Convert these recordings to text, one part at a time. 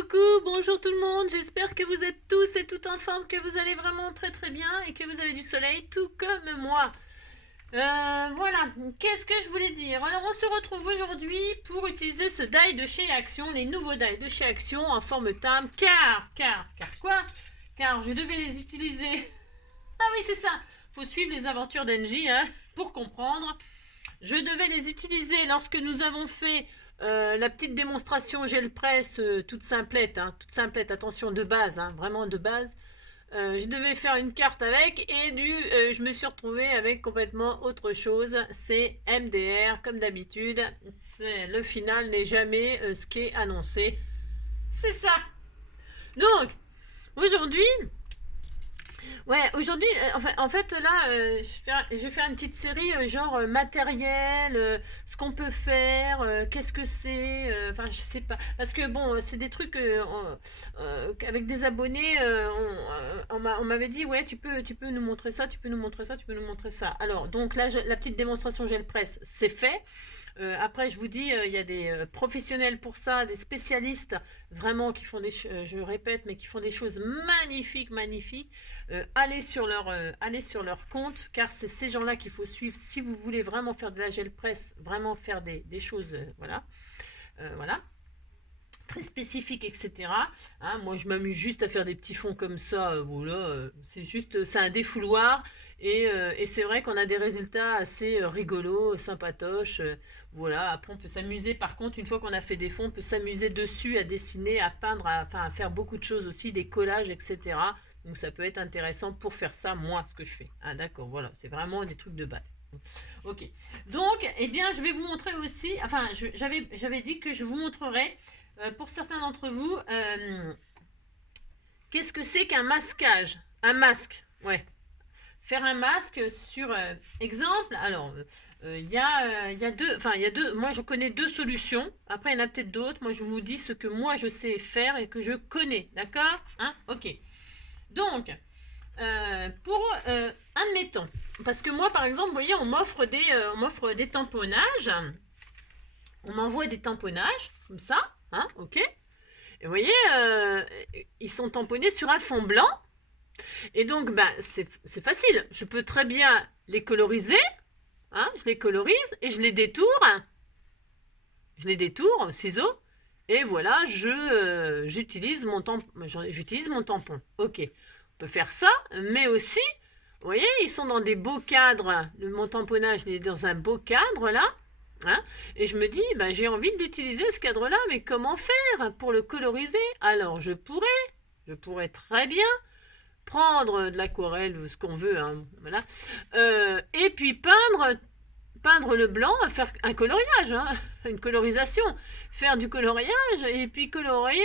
Coucou, bonjour tout le monde, j'espère que vous êtes tous et toutes en forme, que vous allez vraiment très très bien et que vous avez du soleil tout comme moi. Voilà, qu'est-ce que je voulais dire? Alors on se retrouve aujourd'hui pour utiliser ce die de chez Action, les nouveaux die de chez Action en forme timbre, car quoi? Car je devais les utiliser. Ah oui c'est ça, faut suivre les aventures d'Engie hein, pour comprendre. Je devais les utiliser lorsque nous avons fait la petite démonstration gel presse toute simplette, attention de base, hein, vraiment de base. Je devais faire une carte avec et je me suis retrouvée avec complètement autre chose. C'est MDR comme d'habitude. Le final n'est jamais ce qui est annoncé. C'est ça. Donc aujourd'hui, ouais, aujourd'hui, en fait, là, je vais faire une petite série genre matériel, ce qu'on peut faire, qu'est-ce que c'est, enfin, je sais pas. Parce que bon, c'est des trucs avec des abonnés, on m'avait dit, ouais, tu peux nous montrer ça, tu peux nous montrer ça, tu peux nous montrer ça. Alors, donc là, la petite démonstration gel presse, c'est fait. Après, je vous dis, il y a des professionnels pour ça, des spécialistes vraiment qui font je répète, mais qui font des choses magnifiques, magnifiques. Allez sur leur compte, car c'est ces gens-là qu'il faut suivre si vous voulez vraiment faire de la gel presse, vraiment faire des choses, voilà, voilà, très spécifiques, etc. Hein, moi, je m'amuse juste à faire des petits fonds comme ça, voilà, c'est juste, c'est un défouloir. Et c'est vrai qu'on a des résultats assez rigolos, sympatoches. Voilà, après on peut s'amuser. Par contre, une fois qu'on a fait des fonds, on peut s'amuser dessus, à dessiner, à peindre, à faire beaucoup de choses aussi, des collages, etc. Donc ça peut être intéressant pour faire ça, moi, ce que je fais. Ah d'accord, voilà, c'est vraiment des trucs de base. Ok, donc, eh bien, je vais vous montrer aussi, enfin, j'avais dit que je vous montrerai, pour certains d'entre vous, qu'est-ce que c'est qu'un masquage? Un masque, ouais. Faire un masque sur exemple. Alors, il y a deux, enfin, il y a deux. Moi, je connais deux solutions. Après, il y en a peut-être d'autres. Moi, je vous dis ce que moi je sais faire et que je connais. D'accord? Hein? Ok. Donc, admettons, parce que moi, par exemple, vous voyez, on m'offre des tamponnages. On m'envoie des tamponnages comme ça, hein? Ok. Et vous voyez, ils sont tamponnés sur un fond blanc. Et donc, ben, c'est facile. Je peux très bien les coloriser. Hein, je les colorise et je les détourne. Je les détourne au ciseau. Et voilà, j'utilise mon tampon. Ok. On peut faire ça, mais aussi, vous voyez, ils sont dans des beaux cadres. Mon tamponnage il est dans un beau cadre là. Hein, et je me dis, ben, j'ai envie de l'utiliser ce cadre-là, mais comment faire pour le coloriser? Alors, je pourrais très bien prendre de l'aquarelle, ce qu'on veut, hein, voilà. Et puis peindre le blanc, faire un coloriage, hein, une colorisation, faire du coloriage et puis colorier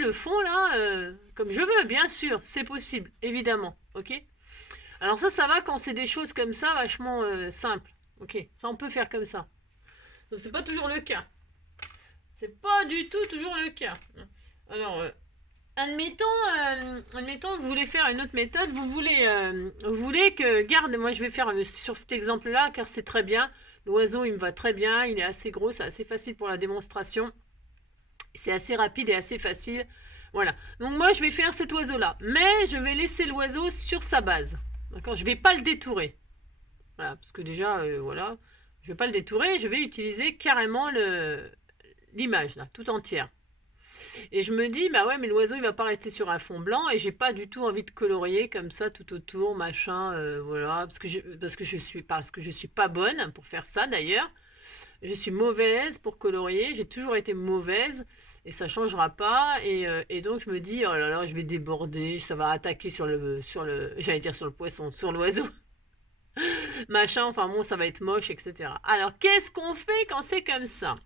le fond là, comme je veux, bien sûr, c'est possible, évidemment, ok. Alors ça va quand c'est des choses comme ça, vachement simples, ok. Ça on peut faire comme ça. Donc c'est pas toujours le cas. C'est pas du tout toujours le cas. Alors admettons, vous voulez faire une autre méthode, vous voulez que, garde, moi je vais faire sur cet exemple-là, car c'est très bien, l'oiseau il me va très bien, il est assez gros, c'est assez facile pour la démonstration, c'est assez rapide et assez facile, voilà. Donc moi je vais faire cet oiseau-là, mais je vais laisser l'oiseau sur sa base, d'accord, je vais pas le détourer, voilà, parce que déjà, voilà, je vais pas le détourer, je vais utiliser carrément l'image, là, tout entière. Et je me dis, bah ouais, mais l'oiseau, il va pas rester sur un fond blanc et j'ai pas du tout envie de colorier comme ça tout autour, machin, voilà, parce que je suis pas bonne pour faire ça d'ailleurs. Je suis mauvaise pour colorier, j'ai toujours été mauvaise et ça changera pas. Et donc je me dis, oh là là, je vais déborder, ça va attaquer j'allais dire sur le poisson, sur l'oiseau. Machin, enfin bon, ça va être moche, etc. Alors qu'est-ce qu'on fait quand c'est comme ça?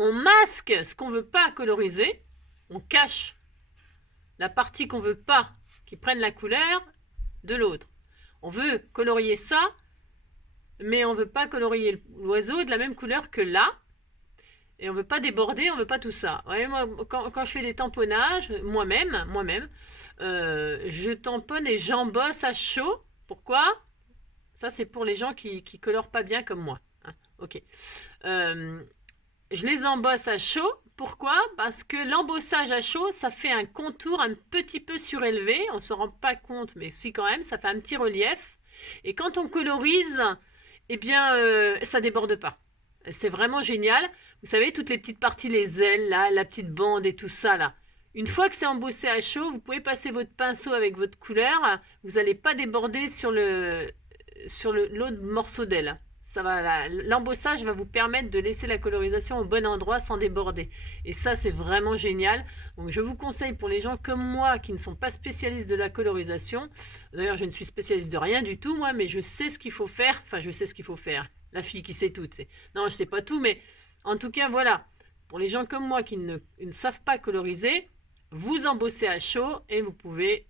On masque ce qu'on veut pas coloriser, on cache la partie qu'on veut pas qui prenne la couleur de l'autre. On veut colorier ça, mais on veut pas colorier l'oiseau de la même couleur que là. Et on veut pas déborder, on veut pas tout ça. Ouais, moi, quand je fais des tamponnages, moi-même, je tamponne et j'embosse à chaud. Pourquoi? Ça, c'est pour les gens qui colorent pas bien comme moi. Hein, ok. Je les embosse à chaud Pourquoi? Parce que l'embossage à chaud, ça fait un contour un petit peu surélevé. On ne se rend pas compte, mais si quand même, ça fait un petit relief. Et quand on colorise, eh bien, ça déborde pas. C'est vraiment génial. Vous savez, toutes les petites parties, les ailes, là, la petite bande et tout ça, là. Une fois que c'est embossé à chaud, vous pouvez passer votre pinceau avec votre couleur. Vous n'allez pas déborder sur l'autre morceau d'aile. L'embossage va vous permettre de laisser la colorisation au bon endroit sans déborder. Et ça, c'est vraiment génial. Donc, je vous conseille pour les gens comme moi qui ne sont pas spécialistes de la colorisation. D'ailleurs, je ne suis spécialiste de rien du tout, moi, mais je sais ce qu'il faut faire. Enfin, je sais ce qu'il faut faire. La fille qui sait tout. Non, je ne sais pas tout, mais en tout cas, voilà. Pour les gens comme moi qui ne savent pas coloriser, vous embossez à chaud et vous pouvez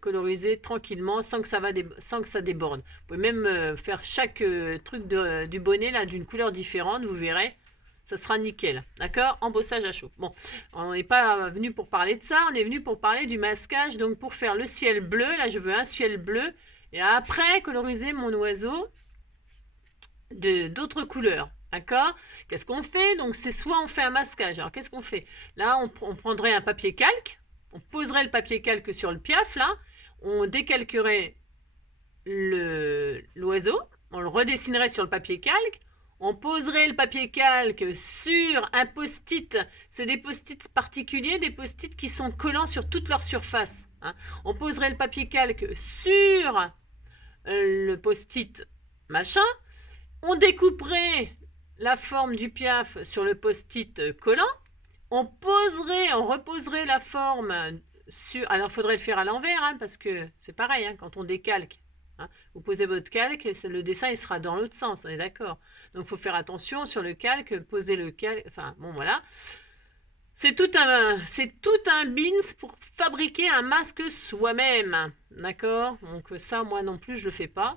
coloriser tranquillement sans que ça déborde. Vous pouvez même faire chaque truc du bonnet là d'une couleur différente, vous verrez, ça sera nickel. D'accord? Embossage à chaud. Bon, on n'est pas venu pour parler de ça, on est venu pour parler du masquage. Donc pour faire le ciel bleu, là je veux un ciel bleu et après coloriser mon oiseau d'autres couleurs. D'accord? Qu'est-ce qu'on fait? Donc c'est soit on fait un masquage. Alors qu'est-ce qu'on fait? Là on prendrait un papier calque. On poserait le papier calque sur le piaf, là. On décalquerait l'oiseau. On le redessinerait sur le papier calque. On poserait le papier calque sur un post-it. C'est des post-it particuliers, des post-it qui sont collants sur toute leur surface. Hein. On poserait le papier calque sur le post-it machin. On découperait la forme du piaf sur le post-it collant. On reposerait la forme sur... Alors, il faudrait le faire à l'envers, hein, parce que c'est pareil, hein, quand on décalque. Hein, vous posez votre calque et le dessin, il sera dans l'autre sens, on est d'accord. Donc, il faut faire attention sur le calque, poser le calque... Enfin, bon, voilà. C'est tout un beans pour fabriquer un masque soi-même. D'accord? Donc, ça, moi non plus, je le fais pas.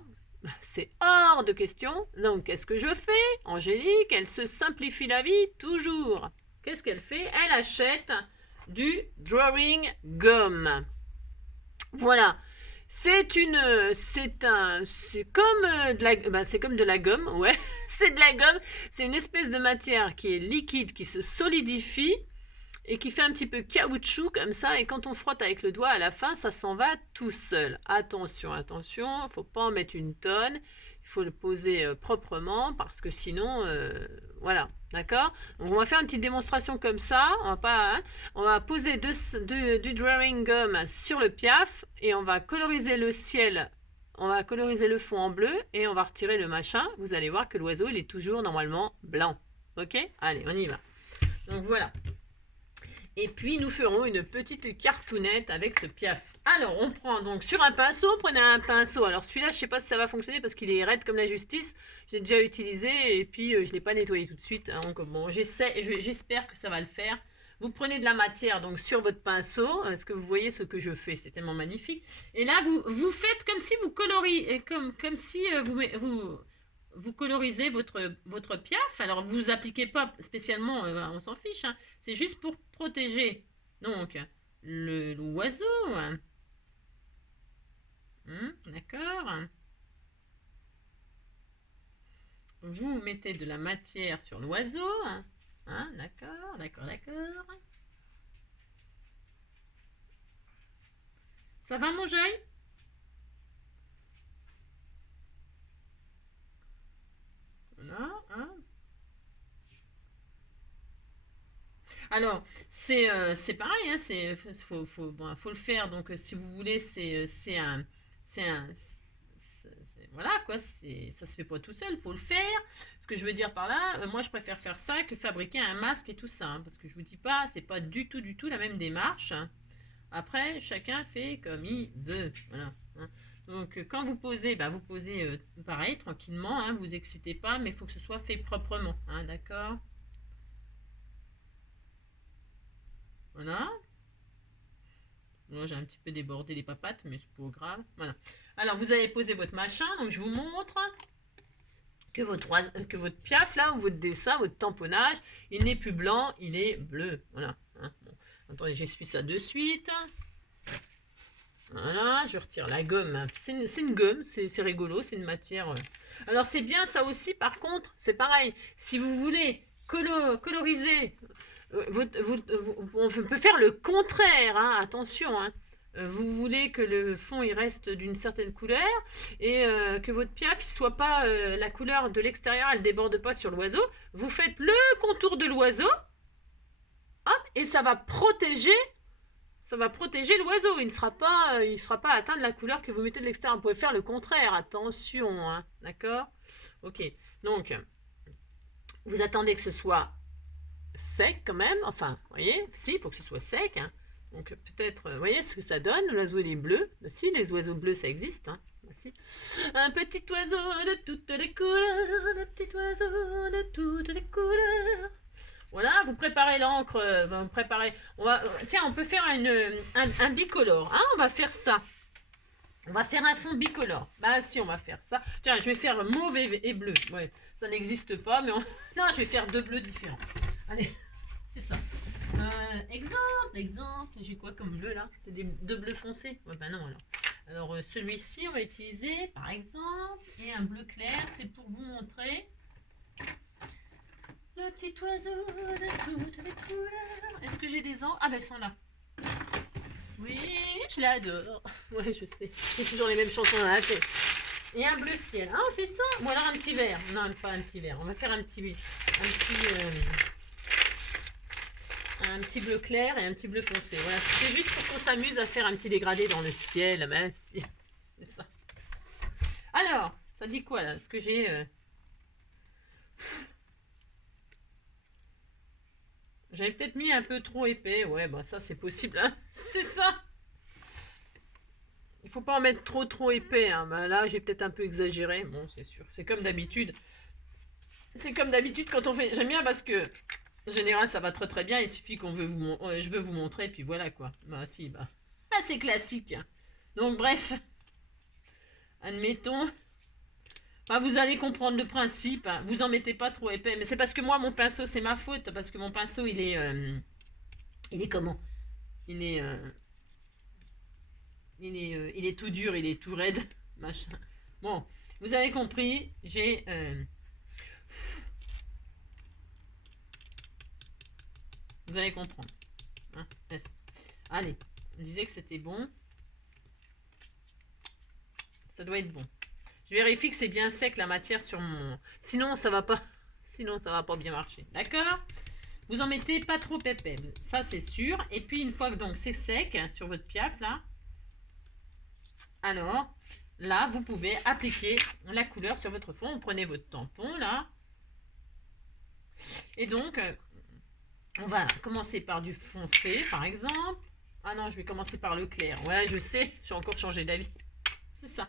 C'est hors de question. Donc, qu'est-ce que je fais? Angélique, elle se simplifie la vie toujours. Qu'est-ce qu'elle fait? Elle achète du drawing gum. Voilà. C'est comme de la gomme, ouais. C'est de la gomme. C'est une espèce de matière qui est liquide, qui se solidifie et qui fait un petit peu caoutchouc comme ça. Et quand on frotte avec le doigt à la fin, ça s'en va tout seul. Attention, attention. Faut pas en mettre une tonne. Il faut le poser proprement parce que sinon, voilà, d'accord? Donc on va faire une petite démonstration comme ça. On va poser du drawing gum sur le piaf et on va coloriser le ciel. On va coloriser le fond en bleu et on va retirer le machin. Vous allez voir que l'oiseau, il est toujours normalement blanc. Ok? Allez, on y va. Donc voilà. Et puis nous ferons une petite cartoonette avec ce piaf. Alors on prend donc sur un pinceau, prenez un pinceau. Alors celui-là, je ne sais pas si ça va fonctionner parce qu'il est raide comme la justice. Je l'ai déjà utilisé et puis je ne l'ai pas nettoyé tout de suite. Hein, donc bon, j'espère que ça va le faire. Vous prenez de la matière donc sur votre pinceau. Est-ce que vous voyez ce que je fais? C'est tellement magnifique. Et là, vous faites comme si vous coloriez, comme si vous colorisez votre piaf. Alors, vous appliquez pas spécialement, on s'en fiche. Hein. C'est juste pour protéger donc l'oiseau. D'accord. Vous mettez de la matière sur l'oiseau. Hein, d'accord, d'accord, d'accord. Ça va, mon Joy? Voilà, hein. Alors, c'est pareil, hein, faut le faire. Donc, si vous voulez, voilà quoi, ça se fait pas tout seul, faut le faire. Ce que je veux dire par là, moi je préfère faire ça que fabriquer un masque et tout ça, hein, parce que je vous dis pas, c'est pas du tout la même démarche. Après, chacun fait comme il veut, voilà. Hein. Donc, quand vous posez, vous posez pareil, tranquillement, hein, vous excitez pas, mais il faut que ce soit fait proprement, hein, d'accord? Voilà. Là, j'ai un petit peu débordé les papates, mais c'est pas grave. Voilà. Alors, vous allez poser votre machin. Donc, je vous montre que votre piaf, là, ou votre dessin, votre tamponnage, il n'est plus blanc, il est bleu. Voilà. Hein. Bon. Attendez, j'essuie ça de suite. Voilà, je retire la gomme. C'est une gomme, c'est rigolo, c'est une matière. Alors, c'est bien ça aussi, par contre, c'est pareil. Si vous voulez coloriser, on peut faire le contraire, hein, attention, hein. Vous voulez que le fond il reste d'une certaine couleur et que votre piaf ne soit pas la couleur de l'extérieur, elle ne déborde pas sur l'oiseau. Vous faites le contour de l'oiseau, et ça va protéger l'oiseau. Il ne sera pas atteint de la couleur que vous mettez de l'extérieur. Vous pouvez faire le contraire, attention, hein, d'accord? Ok, donc vous attendez que ce soit sec quand même, enfin, vous voyez, si, il faut que ce soit sec, hein. Donc peut-être, vous voyez ce que ça donne, l'oiseau il est bleu, bah, si, les oiseaux bleus ça existe, hein. Bah, si. Un petit oiseau de toutes les couleurs, un petit oiseau de toutes les couleurs. Voilà, vous préparez l'encre, tiens, on peut faire un bicolore, hein, on va faire ça. On va faire un fond bicolore. Bah si, on va faire ça. Tiens, je vais faire mauve et bleu. Ouais, ça n'existe pas, mais non, je vais faire deux bleus différents. Allez, c'est ça. Exemple, j'ai quoi comme bleu là? C'est deux bleus foncés? Ouais, bah non alors. Alors celui-ci, on va utiliser par exemple, et un bleu clair, c'est pour vous montrer le petit oiseau de toutes les couleurs. Est-ce que j'ai des encres? Ah ben, elles sont là. Oui, je l'adore. Ouais, je sais. J'ai toujours les mêmes chansons dans la tête. Et un bleu ciel. Ah, on fait ça? Ou alors un petit vert. Non, pas un petit vert. On va faire un petit bleu clair et un petit bleu foncé. Voilà, c'est juste pour qu'on s'amuse à faire un petit dégradé dans le ciel. Ben, si. C'est ça. Alors, ça dit quoi là? Est-ce que j'ai... J'avais peut-être mis un peu trop épais. Ouais, bah ça c'est possible, hein. C'est ça. Il faut pas en mettre trop épais, hein. Bah, là, j'ai peut-être un peu exagéré. Bon, c'est sûr. C'est comme d'habitude. C'est comme d'habitude quand on fait... J'aime bien parce que, en général, ça va très bien. Il suffit qu'on veut je veux vous montrer, puis voilà, quoi. Bah, si, bah... Ah, c'est classique. Donc, bref. Admettons... Enfin, vous allez comprendre le principe. Hein. Vous en mettez pas trop épais. Mais c'est parce que moi, mon pinceau, c'est ma faute. Parce que mon pinceau, il est comment? Il est tout dur, il est tout raide. Machin. Bon, vous avez compris. Vous allez comprendre. Hein, allez, on disait que c'était bon. Ça doit être bon. Je vérifie que c'est bien sec la matière sur mon... Sinon, ça va pas bien marcher. D'accord? Vous en mettez pas trop épais. Ça, c'est sûr. Et puis, une fois que donc c'est sec sur votre piaf, là, alors, là, vous pouvez appliquer la couleur sur votre fond. Vous prenez votre tampon, là. Et donc, on va commencer par du foncé, par exemple. Ah non, je vais commencer par le clair. Ouais, je sais, j'ai encore changé d'avis. C'est ça.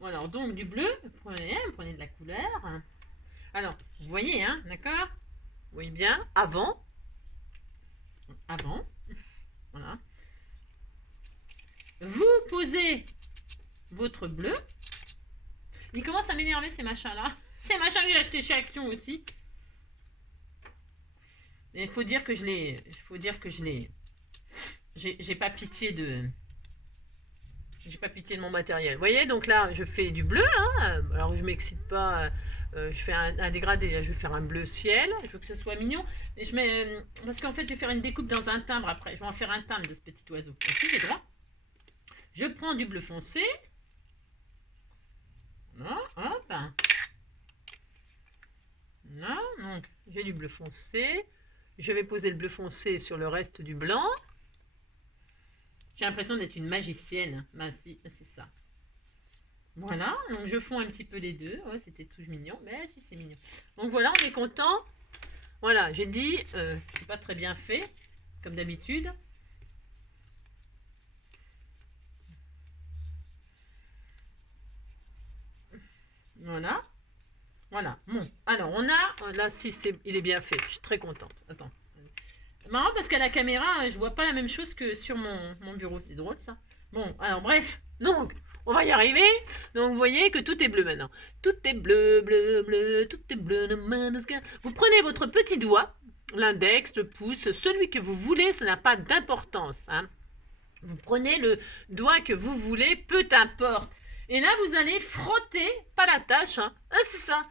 Voilà, donc du bleu, vous prenez de la couleur. Alors, vous voyez, hein, d'accord? Vous voyez bien, avant, voilà. Vous posez votre bleu. Il commence à m'énerver ces machins-là. Ces machins que j'ai achetés chez Action aussi. Il faut dire que je l'ai... J'ai pas pitié de... J'ai pas pitié de mon matériel. Vous voyez, donc là, je fais du bleu. Hein. Alors, je m'excite pas. Je fais un dégradé. Là, je vais faire un bleu ciel. Je veux que ce soit mignon. Et je mets, parce qu'en fait, je vais faire une découpe dans un timbre après. Je vais en faire un timbre de ce petit oiseau. Ici, j'ai droit. Je prends du bleu foncé. Voilà, hop. Là, donc, j'ai du bleu foncé. Je vais poser le bleu foncé sur le reste du blanc. J'ai l'impression d'être une magicienne. Ben si, c'est ça. Voilà, donc je fonds un petit peu les deux. Ouais, c'était tout mignon, mais si c'est mignon. Donc voilà, on est content. Voilà, j'ai dit, c'est pas très bien fait, comme d'habitude. Voilà. Voilà. Bon, alors on a, là, si il est bien fait. Je suis très contente. Attends. Marrant parce qu'à la caméra, je vois pas la même chose que sur mon bureau. C'est drôle ça. Bon, alors bref. Donc, on va y arriver. Donc, vous voyez que tout est bleu maintenant. Tout est bleu, bleu, bleu. Tout est bleu. Vous prenez votre petit doigt, l'index, le pouce, celui que vous voulez, ça n'a pas d'importance. Hein. Vous prenez le doigt que vous voulez, peu importe. Et là, vous allez frotter, pas la tâche, hein. Ah, c'est ça.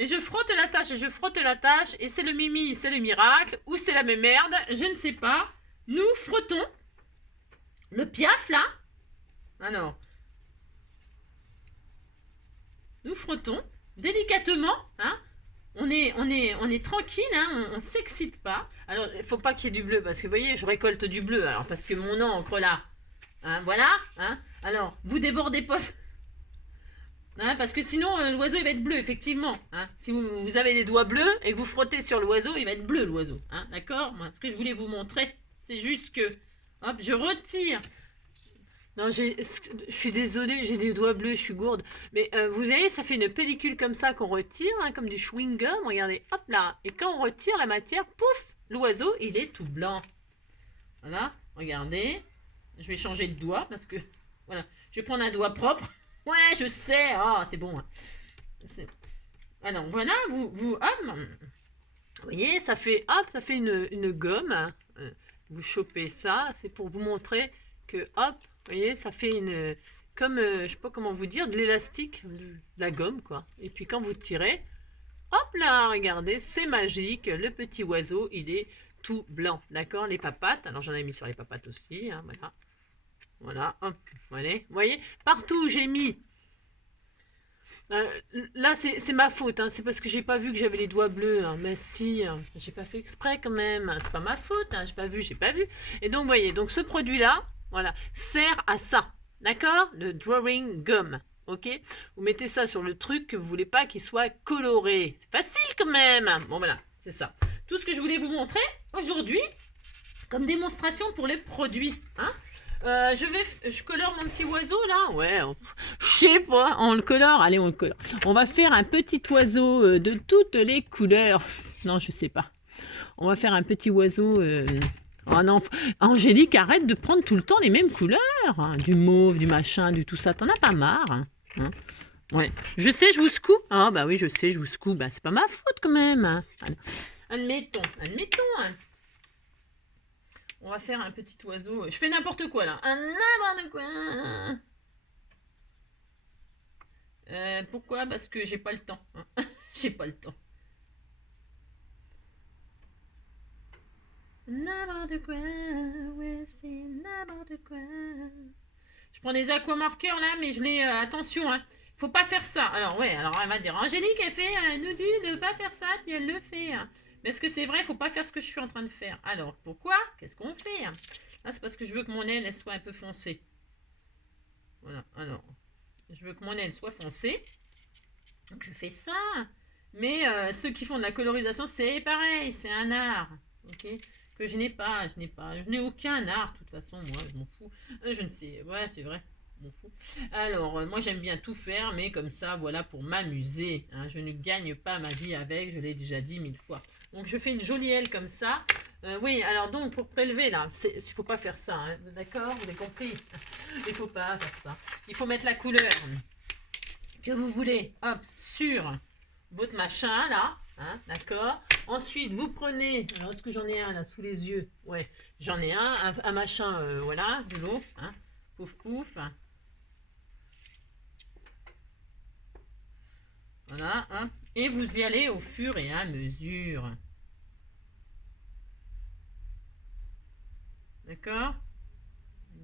Et je frotte la tâche, et je frotte la tâche, et c'est le mimi, c'est le miracle, ou c'est la même merde, je ne sais pas. Nous frottons le piaf, là. Alors, nous frottons délicatement, hein. On est tranquille, hein, on ne s'excite pas. Alors, il ne faut pas qu'il y ait du bleu, parce que vous voyez, je récolte du bleu, alors, parce que mon encre, là, hein, voilà, hein. Alors, vous débordez pas... Hein, parce que sinon, l'oiseau, il va être bleu, effectivement. Hein. Si vous avez les doigts bleus et que vous frottez sur l'oiseau, il va être bleu, l'oiseau. Hein, d'accord? Moi, ce que je voulais vous montrer, c'est juste que... Hop, je retire. Non, je suis désolée, j'ai des doigts bleus, je suis gourde. Mais vous voyez, ça fait une pellicule comme ça qu'on retire, hein, comme du chewing-gum. Regardez, hop là. Et quand on retire la matière, pouf, l'oiseau, il est tout blanc. Voilà, regardez. Je vais changer de doigt parce que... Voilà, je vais prendre un doigt propre. Ouais, je sais. Ah, c'est bon. Alors, voilà, hop. Vous voyez, ça fait, hop, ça fait une gomme. Hein. Vous chopez ça, c'est pour vous montrer que, hop, vous voyez, ça fait une, comme, je sais pas comment vous dire, de l'élastique, de la gomme, quoi. Et puis quand vous tirez, hop là, regardez, c'est magique. Le petit oiseau, il est tout blanc, d'accord? Les papates, alors j'en ai mis sur les papates aussi, hein, voilà. Voilà, hop, allez, vous voyez, partout où j'ai mis, là c'est ma faute, hein, c'est parce que j'ai pas vu que j'avais les doigts bleus, hein, mais si, hein, j'ai pas fait exprès quand même, c'est pas ma faute, hein, j'ai pas vu, et donc vous voyez, donc ce produit-là, voilà, sert à ça, d'accord? Le drawing gum, ok? Vous mettez ça sur le truc que vous voulez pas qu'il soit coloré, c'est facile quand même, bon voilà, c'est ça. Tout ce que je voulais vous montrer aujourd'hui, comme démonstration pour les produits, hein? Je colore mon petit oiseau là. Ouais, je sais pas, on le colore. Allez, on le colore. On va faire un petit oiseau de toutes les couleurs. Non, je sais pas. On va faire un petit oiseau. Oh non, Angélique, arrête de prendre tout le temps les mêmes couleurs. Hein. Du mauve, du machin, du tout ça. T'en as pas marre. Hein. Ouais. Je sais, je vous secoue. Ah bah oui, je sais, je vous secoue. Bah c'est pas ma faute quand même. Hein. Admettons. Hein. On va faire un petit oiseau. Je fais n'importe quoi là. Un n'importe quoi. Pourquoi? Parce que j'ai pas le temps. Hein. J'ai pas le temps. N'importe quoi. Ouais, c'est n'importe quoi. Je prends des aquamarqueurs là, mais je les... attention, hein. Faut pas faire ça. Alors ouais, alors elle va dire, Angélique, elle fait, nous dit de pas faire ça, puis elle le fait. Hein. Mais est-ce que c'est vrai? Faut pas faire ce que je suis en train de faire. Alors, pourquoi? Qu'est-ce qu'on fait? Là, c'est parce que je veux que mon aile, elle soit un peu foncée. Voilà, alors, je veux que mon aile soit foncée. Donc, je fais ça. Mais ceux qui font de la colorisation, c'est pareil, c'est un art. Ok? Que je n'ai pas. Je n'ai aucun art, de toute façon, moi, je m'en fous. Je ne sais, ouais, c'est vrai. M'en fous. Alors, moi j'aime bien tout faire, mais comme ça, voilà, pour m'amuser. Hein, je ne gagne pas ma vie avec, je l'ai déjà dit 1000 fois. Donc, je fais une jolie aile comme ça. Oui, alors donc, pour prélever, là, il ne faut pas faire ça, hein, d'accord? Vous avez compris? Il ne faut pas faire ça. Il faut mettre la couleur que vous voulez, hop, sur votre machin, là, hein, d'accord? Ensuite, vous prenez, alors est-ce que j'en ai un, là, sous les yeux? Ouais, j'en ai un machin, voilà, de l'eau, hein, pouf, pouf, voilà, hein. Et vous y allez au fur et à mesure. D'accord?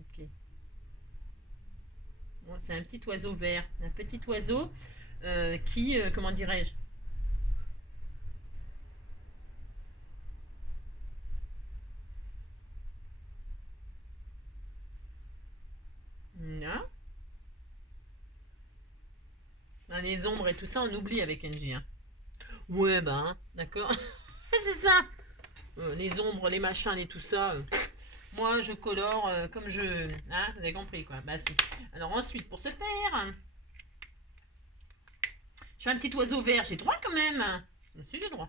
Ok. Bon, c'est un petit oiseau vert. Un petit oiseau qui, comment dirais-je? Non. Dans les ombres et tout ça, on oublie avec NJ. Hein. Ouais, ben, d'accord. C'est ça. Les ombres, les machins, les tout ça. Moi, je colore comme je... Hein, vous avez compris, quoi. Bah, si. Alors, ensuite, pour ce faire... Je fais un petit oiseau vert. J'ai droit, quand même. Si, j'ai droit.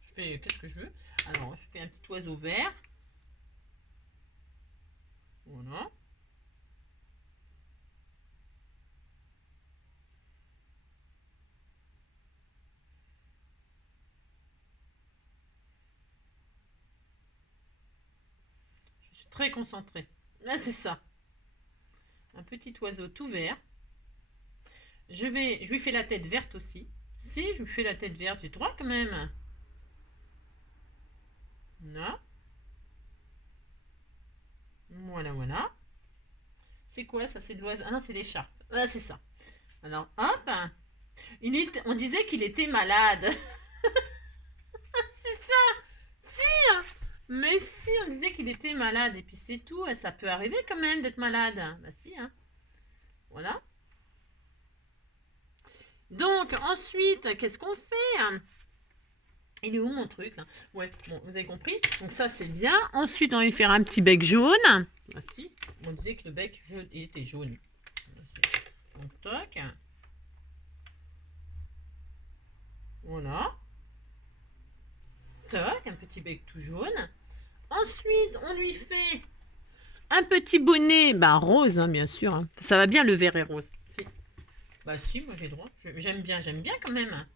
Je fais... Qu'est-ce que je veux? Alors, je fais un petit oiseau vert. Voilà. Je suis très concentrée. Là, c'est ça. Un petit oiseau tout vert. Je lui fais la tête verte aussi. Si, je lui fais la tête verte, j'ai droit quand même. Non. Voilà, voilà. C'est quoi ça? C'est de l'oiseau. Ah non, c'est l'écharpe. Ah, c'est ça. Alors, hop. On disait qu'il était malade. C'est ça. Si. Mais si, on disait qu'il était malade. Et puis c'est tout. Ça peut arriver quand même d'être malade. Bah si, hein. Voilà. Donc, ensuite, qu'est-ce qu'on fait? Il est où mon truc là? Ouais, bon, vous avez compris. Donc ça, c'est bien. Ensuite, on va lui faire un petit bec jaune. Voici. On disait que le bec, il était jaune. Donc, toc. Voilà. Toc, un petit bec tout jaune. Ensuite, on lui fait un petit bonnet, bah rose, hein, bien sûr. Hein. Ça va bien, le vert et rose. Si. Bah si, moi j'ai droit. J'aime bien quand même.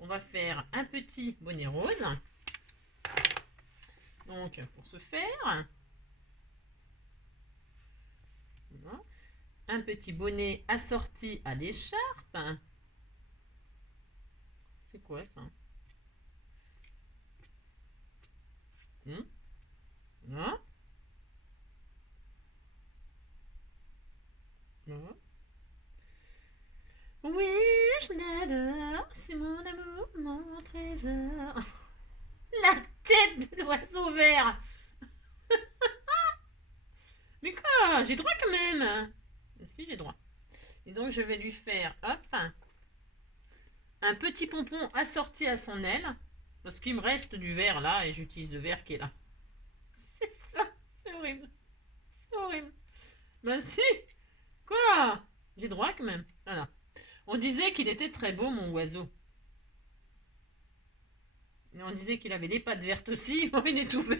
On va faire un petit bonnet rose. Donc, pour ce faire, voilà, un petit bonnet assorti à l'écharpe. C'est quoi ça? Voilà. Voilà. Oui, je l'adore, c'est mon amour, mon trésor. La tête de l'oiseau vert. Mais quoi? J'ai droit quand même. Si, j'ai droit. Et donc, je vais lui faire, hop, un petit pompon assorti à son aile. Parce qu'il me reste du vert là, et j'utilise le vert qui est là. C'est ça, c'est horrible. C'est horrible. Ben si. Quoi? J'ai droit quand même. Voilà. On disait qu'il était très beau, mon oiseau. Et on disait qu'il avait les pattes vertes aussi. Oh, il est tout vert.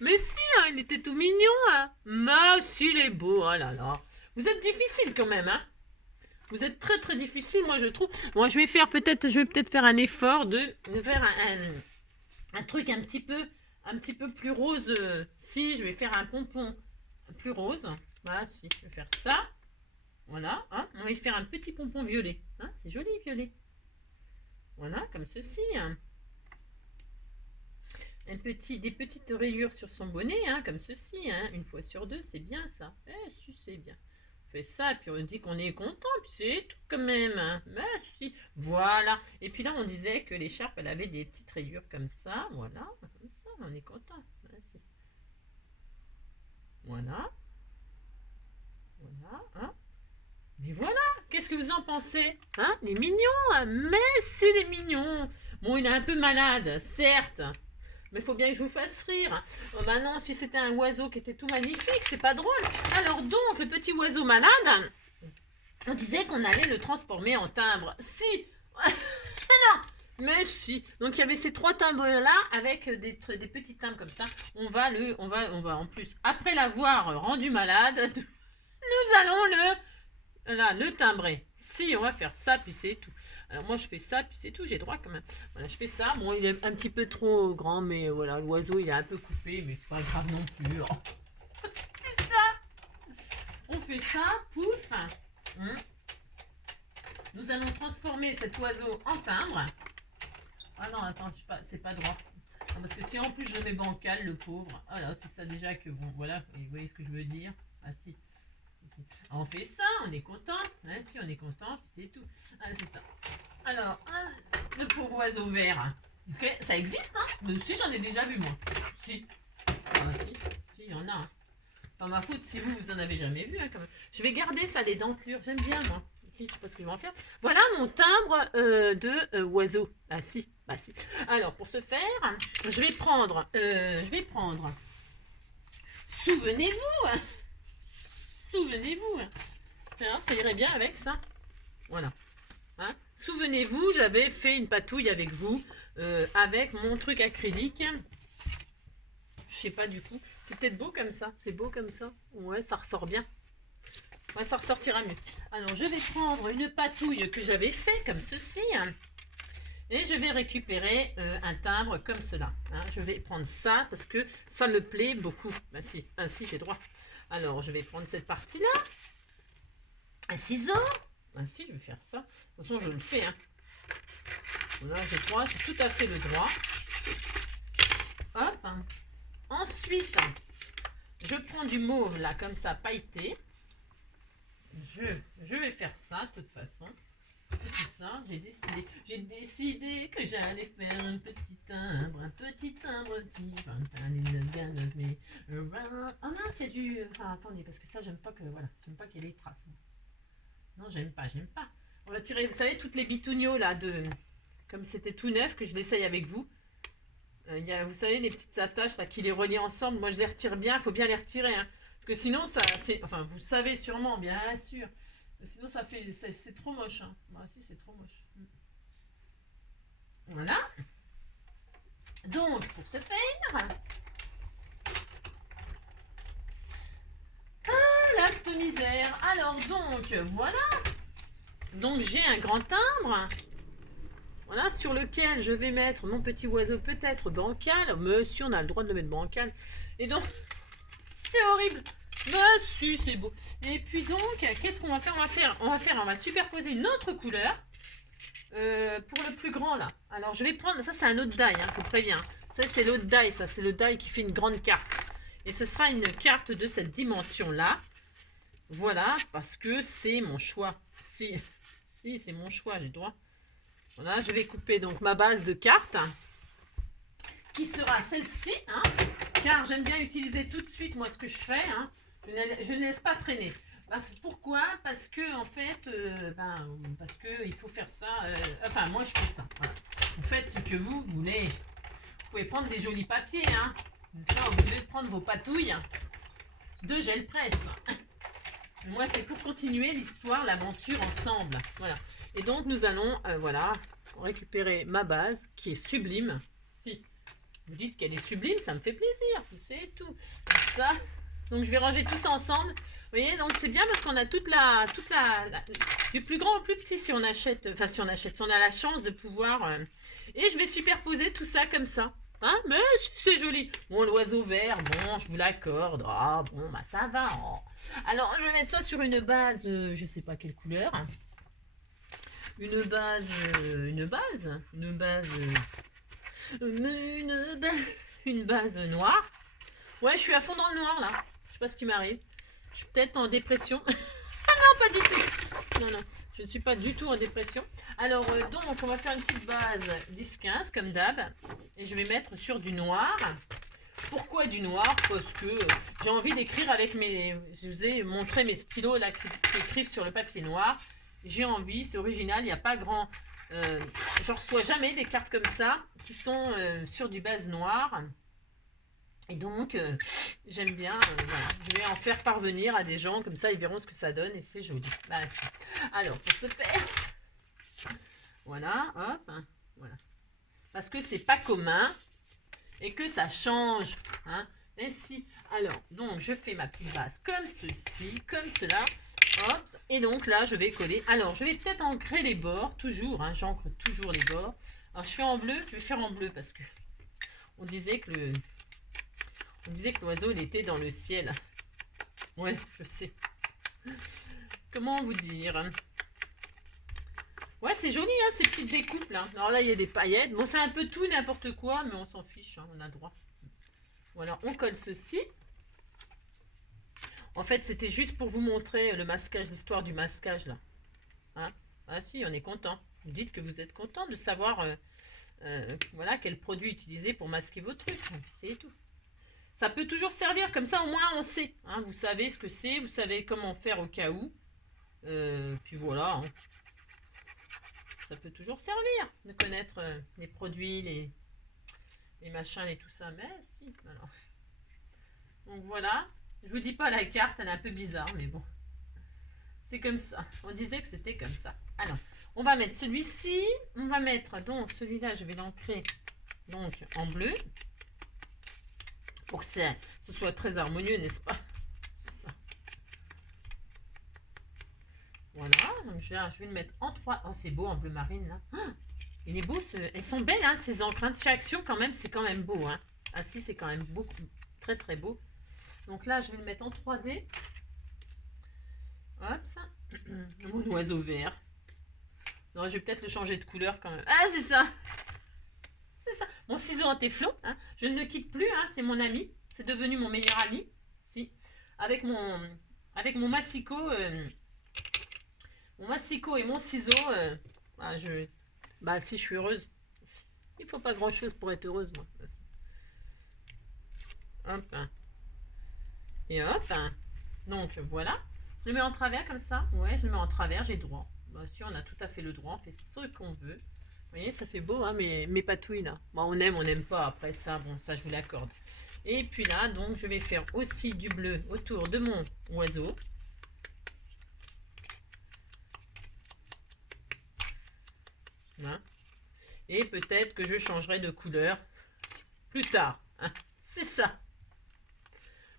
Mais si, hein, il était tout mignon. Hein. Mais s'il est beau, oh là là. Vous êtes difficile quand même, hein. Vous êtes très très difficile, moi je trouve. Moi je vais peut-être faire un effort de faire un truc un petit peu plus rose. Si, je vais faire un pompon plus rose. Voilà, si, je vais faire ça. Voilà, hein, on va y faire un petit pompon violet. Hein, c'est joli, violet. Voilà, comme ceci. Hein. Des petites rayures sur son bonnet, hein, comme ceci. Hein, une fois sur deux, c'est bien ça. Eh, si, c'est bien. On fait ça, et puis on dit qu'on est content, puis c'est tout quand même. Hein. Mais si, voilà. Et puis là, on disait que l'écharpe, elle avait des petites rayures comme ça. Voilà, comme ça, on est content. Voilà. Voilà, hein. Mais voilà, qu'est-ce que vous en pensez? Hein? Il est mignon, hein. Mais si, il est mignon. Bon, il est un peu malade, certes. Mais il faut bien que je vous fasse rire. Oh bah non, si c'était un oiseau qui était tout magnifique, c'est pas drôle. Alors donc, le petit oiseau malade, on disait qu'on allait le transformer en timbre. Si. Non. Mais si. Donc il y avait ces 3 timbres-là avec des petits timbres comme ça. On va en plus, après l'avoir rendu malade, nous allons le timbrer. Si, on va faire ça, puis c'est tout. Alors moi je fais ça, puis c'est tout, j'ai droit quand même. Voilà, je fais ça. Bon, il est un petit peu trop grand, mais voilà, l'oiseau il est un peu coupé, mais c'est pas grave non plus. C'est ça. On fait ça, pouf. Nous allons transformer cet oiseau en timbre. Ah non, attends, c'est pas droit. Non, parce que si en plus je le mets bancal, le pauvre. Ah là, c'est ça déjà que bon, voilà, vous voyez ce que je veux dire. Ah si. On fait ça, on est content. Hein, si, on est content, puis c'est tout. Ah, c'est ça. Alors, le pauvre oiseau vert. Ok, ça existe, hein? Si, j'en ai déjà vu, moi. Si. Ah, si, il y en a. Hein. Pas ma faute si vous en avez jamais vu. Hein, quand même. Je vais garder ça, les dentelures. J'aime bien, moi. Si, je sais pas ce que je vais en faire. Voilà mon timbre de oiseau. Ah, si. Bah, si. Alors, pour ce faire, je vais prendre. Souvenez-vous. Souvenez-vous. Hein, ça irait bien avec ça. Voilà. Hein. Souvenez-vous, j'avais fait une patouille avec vous, avec mon truc acrylique. Je sais pas du coup. C'est peut-être beau comme ça. C'est beau comme ça. Ouais, ça ressort bien. Ouais, ça ressortira mieux. Alors, je vais prendre une patouille que j'avais fait comme ceci. Et je vais récupérer un timbre comme cela. Hein. Je vais prendre ça parce que ça me plaît beaucoup. Ainsi, j'ai droit. Alors, je vais prendre cette partie-là. Un ciseau. Ah si, je vais faire ça. De toute façon, je le fais. Hein. Voilà, j'ai tout à fait le droit. Hop. Ensuite, je prends du mauve, là, comme ça, pailleté. Je vais faire ça, de toute façon. C'est ça, j'ai décidé. J'ai décidé que j'allais faire un petit timbre petit. Oh mince, il y a du... Enfin, attendez, parce que ça, j'aime pas que... Voilà, j'aime pas qu'il y ait des traces. Non, j'aime pas. On va tirer, vous savez, toutes les bitouniaux, là, de... Comme c'était tout neuf, que je l'essaye avec vous. Il y a, vous savez, les petites attaches, là, qui les relient ensemble. Moi, je les retire bien, il faut bien les retirer, hein. Parce que sinon, ça... Enfin, vous savez sûrement, bien sûr. Sinon, ça fait... C'est trop moche, hein. Moi aussi, c'est trop moche. Voilà. Donc, pour ce faire... Ah, la stomisère. Alors, donc, voilà. Donc, j'ai un grand timbre. Voilà, sur lequel je vais mettre mon petit oiseau peut-être bancal. Monsieur, on a le droit de le mettre bancal. Et donc, c'est horrible. Monsieur, c'est beau. Et puis donc, qu'est-ce qu'on va faire? On va superposer une autre couleur pour le plus grand là. Alors, je vais prendre, ça c'est un autre die, hein, je vous préviens. Ça c'est l'autre die, ça c'est le die qui fait une grande carte. Et ce sera une carte de cette dimension là. Voilà, parce que c'est mon choix. Si c'est mon choix, j'ai le droit. Voilà, je vais couper donc ma base de cartes qui sera celle-ci, hein, car j'aime bien utiliser tout de suite moi ce que je fais, hein, je ne laisse pas traîner. Pourquoi? Parce que en fait, parce que il faut faire ça. Enfin, moi je fais ça. Voilà. Vous faites ce que vous voulez. Vous pouvez prendre des jolis papiers, hein. Vous n'êtes pas obligé de prendre vos patouilles de gel presse. Moi, c'est pour continuer l'histoire, l'aventure ensemble. Voilà. Et donc, nous allons, voilà, récupérer ma base qui est sublime. Si vous dites qu'elle est sublime, ça me fait plaisir. Puis c'est tout. Comme ça. Donc, je vais ranger tout ça ensemble. Vous voyez, donc c'est bien parce qu'on a toute la, du plus grand au plus petit si on achète, si on a la chance de pouvoir. Et je vais superposer tout ça comme ça. Hein, mais c'est joli. Bon, l'oiseau vert, bon, je vous l'accorde. Ah, bon, bah ça va. Oh. Alors, je vais mettre ça sur une base, je sais pas quelle couleur. Une base noire. Ouais, je suis à fond dans le noir, là. Je sais pas ce qui m'arrive. Je suis peut-être en dépression. Ah non, pas du tout. Non, je ne suis pas du tout en dépression. Alors, donc, on va faire une petite base 10-15, comme d'hab. Et je vais mettre sur du noir. Pourquoi du noir? Parce que j'ai envie d'écrire avec mes... Je vous ai montré mes stylos là qui écrivent sur le papier noir. J'ai envie, c'est original, il n'y a pas grand... je reçois jamais des cartes comme ça qui sont sur du base noir. Et donc, j'aime bien, voilà. Je vais en faire parvenir à des gens, comme ça ils verront ce que ça donne et c'est joli. Bah, alors, pour ce faire, voilà, hop, voilà. Parce que c'est pas commun et que ça change, hein. Et si, alors, donc je fais ma petite base comme ceci, comme cela, hop, et donc là je vais coller. Alors, je vais peut-être ancrer les bords, toujours, hein, j'ancre toujours les bords. Alors, je fais en bleu, je vais faire en bleu parce que on disait que l'oiseau il était dans le ciel. Ouais, je sais. Comment vous dire? Ouais, c'est joli, hein, ces petites découpes là. Alors là, il y a des paillettes. Bon, c'est un peu tout, n'importe quoi, mais on s'en fiche, hein, on a le droit. Voilà, on colle ceci. En fait, c'était juste pour vous montrer le masquage, l'histoire du masquage là. Hein? Ah si, on est content. Vous dites que vous êtes content de savoir voilà, quel produit utiliser pour masquer vos trucs. C'est tout. Ça peut toujours servir, comme ça au moins on sait. Hein, vous savez ce que c'est, vous savez comment faire au cas où. Puis voilà. Hein. Ça peut toujours servir de connaître les produits, les machins et tout ça. Mais si, alors. Donc voilà. Je vous dis pas la carte, elle est un peu bizarre, mais bon. C'est comme ça. On disait que c'était comme ça. Alors, on va mettre celui-ci. On va mettre donc celui-là, je vais l'ancrer donc en bleu. Pour que ce soit très harmonieux, n'est-ce pas? C'est ça. Voilà, donc je vais le mettre en 3. Oh, c'est beau en bleu marine, là. Oh, il est beau, elles sont belles, hein, ces encres. Chez Action, quand même, c'est quand même beau. Hein. Ah si, c'est quand même beaucoup, très très beau. Donc là, je vais le mettre en 3D. Hop, ça. Mon oiseau vert. Non, je vais peut-être le changer de couleur quand même. Ah, c'est ça. C'est ça. Mon ciseau en téflon. Hein. Je ne le quitte plus. Hein. C'est mon ami. C'est devenu mon meilleur ami. Si. Avec mon massicot. Mon massicot et mon ciseau. Bah, si, je suis heureuse. Il faut pas grand-chose pour être heureuse, moi. Hop. Hein. Et hop. Hein. Donc, voilà. Je le mets en travers comme ça. Ouais, je le mets en travers. J'ai droit. Bah, si, on a tout à fait le droit. On fait ce qu'on veut. Vous voyez, ça fait beau, hein, mes patouilles, là. Bon, on n'aime pas. Après ça, bon, ça, je vous l'accorde. Et puis là, donc, je vais faire aussi du bleu autour de mon oiseau. Voilà. Et peut-être que je changerai de couleur plus tard. Hein. C'est ça.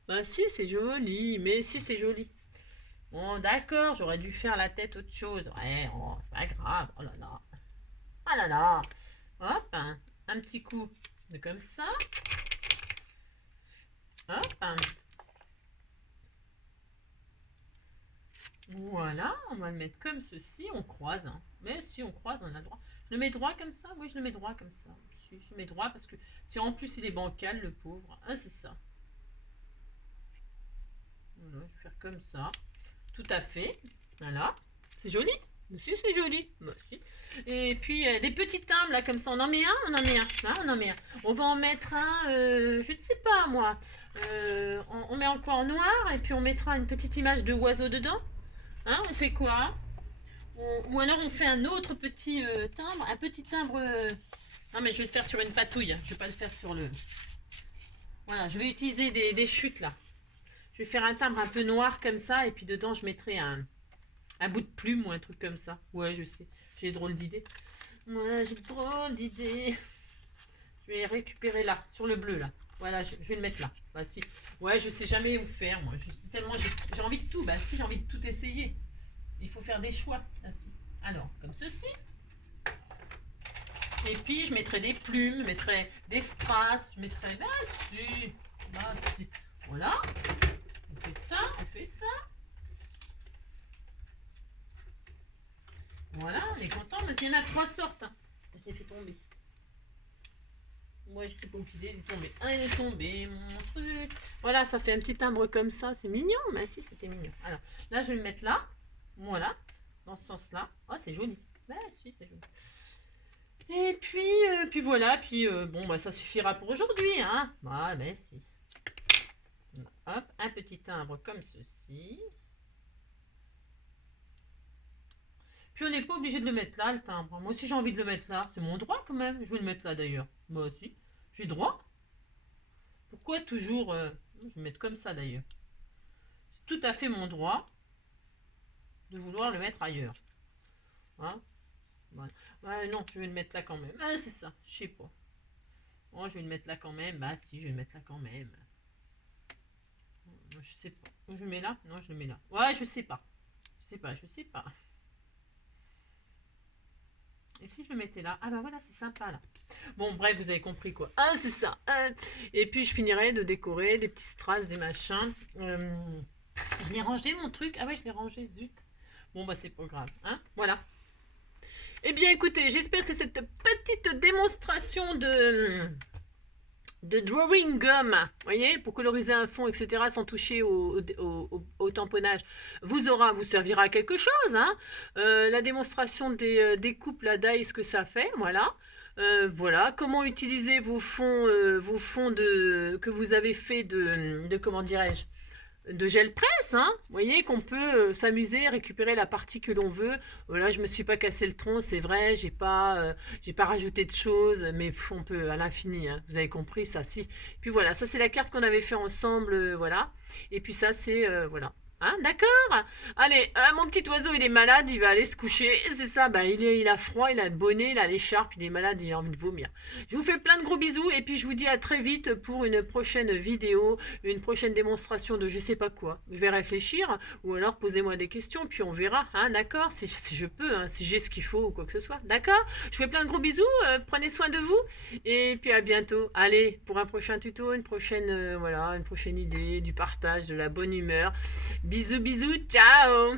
Bah si, c'est joli. Mais si, c'est joli. Bon, d'accord, j'aurais dû faire la tête autre chose. Ouais, oh, c'est pas grave. Oh là là. Oh là là. Hop, hein, un petit coup de comme ça. Hop. Hein. Voilà, on va le mettre comme ceci. On croise. Hein. Mais si on croise, on a le droit. Je le mets droit comme ça. Oui, je le mets droit comme ça. Si, je le mets droit parce que si en plus il est bancal, le pauvre. Ah, c'est ça. Voilà, je vais faire comme ça. Tout à fait. Voilà. C'est joli. Si, c'est joli. Bah, si. Et puis, des petits timbres, là, comme ça. On en met un, on en met un. Hein, on en met un. On va en mettre un, je ne sais pas, moi. On met encore en noir, et puis on mettra une petite image de oiseau dedans. Hein, on fait quoi? Ou alors on fait un autre petit timbre. Un petit timbre... Non, mais je vais le faire sur une patouille. Je ne vais pas le faire sur le... Voilà, je vais utiliser des chutes, là. Je vais faire un timbre un peu noir, comme ça, et puis dedans, je mettrai un bout de plume ou un truc comme ça. Ouais, je sais. J'ai drôle d'idée. Ouais, j'ai drôle d'idée. Je vais récupérer là, sur le bleu là. Voilà, je vais le mettre là. Bah si. Ouais, je sais jamais où faire moi. Je sais tellement j'ai envie de tout. Bah si, j'ai envie de tout essayer. Il faut faire des choix. Là, si. Alors, comme ceci. Et puis je mettrai des plumes, je mettrai des strass, je mettrai. Bah si. Bah si. Voilà. On fait ça, on fait ça. Voilà, on est content parce qu'il y en a 3 sortes. Hein. Je l'ai fait tomber. Moi, je sais pas où il est tombé. Ah, il est tombé, mon truc. Voilà, ça fait un petit timbre comme ça. C'est mignon. Mais si, c'était mignon. Alors, là, je vais le mettre là. Voilà. Dans ce sens-là. Oh, c'est joli. Ben, si, c'est joli. Et puis voilà. Puis, bon, bah, ça suffira pour aujourd'hui. Hein. Ah, ben, si. Hop, un petit timbre comme ceci. Puis on n'est pas obligé de le mettre là, le timbre. Moi aussi j'ai envie de le mettre là. C'est mon droit quand même. Je vais le mettre là d'ailleurs. Moi aussi. J'ai droit. Pourquoi toujours... Je vais le mettre comme ça d'ailleurs. C'est tout à fait mon droit de vouloir le mettre ailleurs. Hein, voilà. Ouais, non, je vais le mettre là quand même. Ah, c'est ça. Je sais pas. Oh, je vais le mettre là quand même. Bah si, je vais le mettre là quand même. Je sais pas. Je le mets là? Non, je le mets là. Ouais, je sais pas. Je sais pas. Et si je le mettais là? Ah bah voilà, c'est sympa là. Bon, bref, vous avez compris quoi. Ah, c'est ça. Et puis je finirai de décorer des petits strass, des machins. Je l'ai rangé mon truc. Ah ouais, je l'ai rangé, zut. Bon, bah c'est pas grave. Hein, voilà. Eh bien, écoutez, j'espère que cette petite démonstration de drawing gum, voyez, pour coloriser un fond, etc., sans toucher au tamponnage, vous servira à quelque chose. Hein. La démonstration des coupes, la die, ce que ça fait, voilà. Voilà, comment utiliser vos fonds que vous avez fait de comment dirais-je, de gel presse, hein. Vous voyez qu'on peut s'amuser, récupérer la partie que l'on veut. Là, je me suis pas cassé le tronc, c'est vrai, j'ai pas rajouté de choses, mais on peut à l'infini, hein. Vous avez compris ça, si. Puis voilà, ça c'est la carte qu'on avait fait ensemble, voilà. Et puis ça c'est, voilà. Hein, d'accord. Allez, mon petit oiseau, il est malade, il va aller se coucher. C'est ça, bah, il a froid, il a le bonnet, il a l'écharpe, il est malade, il a envie de vomir. Je vous fais plein de gros bisous et puis je vous dis à très vite pour une prochaine vidéo, une prochaine démonstration de je sais pas quoi. Je vais réfléchir ou alors posez-moi des questions puis on verra, hein, d'accord, si je peux, hein, si j'ai ce qu'il faut ou quoi que ce soit. D'accord. Je vous fais plein de gros bisous, prenez soin de vous et puis à bientôt. Allez, pour un prochain tuto, une prochaine, voilà, une prochaine idée, du partage, de la bonne humeur. Bisous, bisous, ciao.